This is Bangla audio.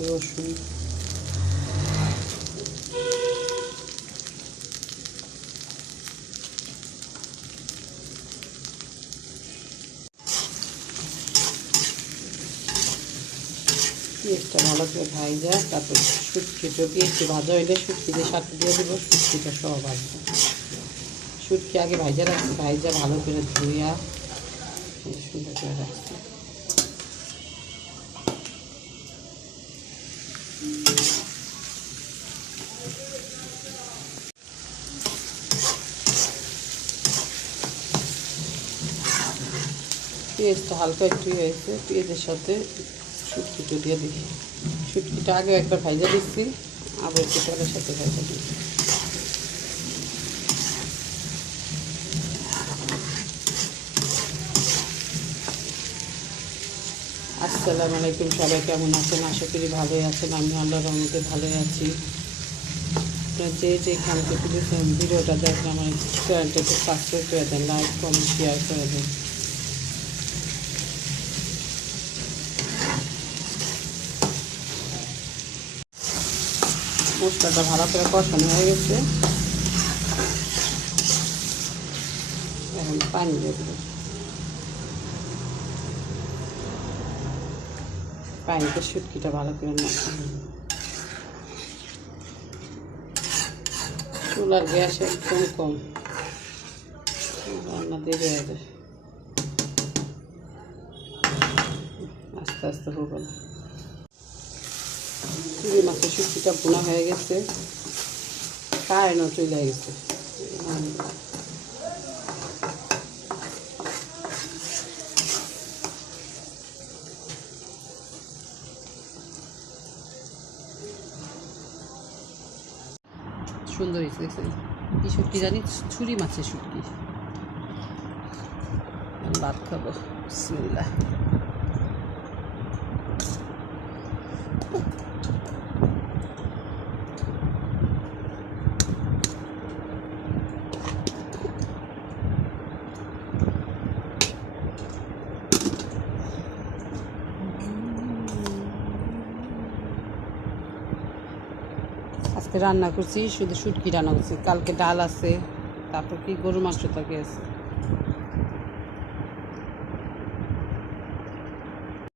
রসুন, পেঁয়াজটা ভালো করে ভাজা, তারপর শুটকিটা পেঁয়াজটি ভাজা হইলে শুটকিতে সাথে দিয়ে দেবো, শুটকিটা সহ ভাজবো। শুটকি আগে ভাজা রাখছি, ভাজা ভালো করে ধুইয়া সুন্দর করে রাখছি। পেঁয়াজটা হালকা একটু হয়েছে, পেঁয়াজের সাথে শুটকিটা দিয়ে দিই। শুটকিটা আগে একবার ভাজা দিচ্ছি, আবার একটু তেলের সাথে ভাজা দিই। আসসালামু আলাইকুম, সবাই কেমন আছেন? আশা করি ভালোই আছেন। আমি আল্লাহর রহমতে ভালোই আছি। আপনারা যে যেখান থেকে ভিডিওটা দেখেন আমার চ্যানেলটাকে সাবস্ক্রাইব করে দেন, লাইক কমেন্ট শেয়ার করে দেন। মশলাটা ভালো করে কষানো হয়ে গেছে, এখন পানি দিয়ে দেবো। পানিতে শুটকিটা ভালো করে চুলার গ্যাস একদম কম, রান্না দেরি হয়ে যায়, আস্তে আস্তে হবে না। চিংড়ি মাছের শুটকিটা বোনা হয়ে গেছে, কারেন্টও চলে গেছে। সুন্দর হয়েছে, দেখছেন? কি শুটকি জানি, ছুরি মাছের শুটকি। ভাত খাবো, বিসমিল্লাহ। আজকে রান্না করছি শুধু শুটকি রান্না করছি, কালকে ডাল আছে, তারপর কি গরু মাংস থাকে আছে।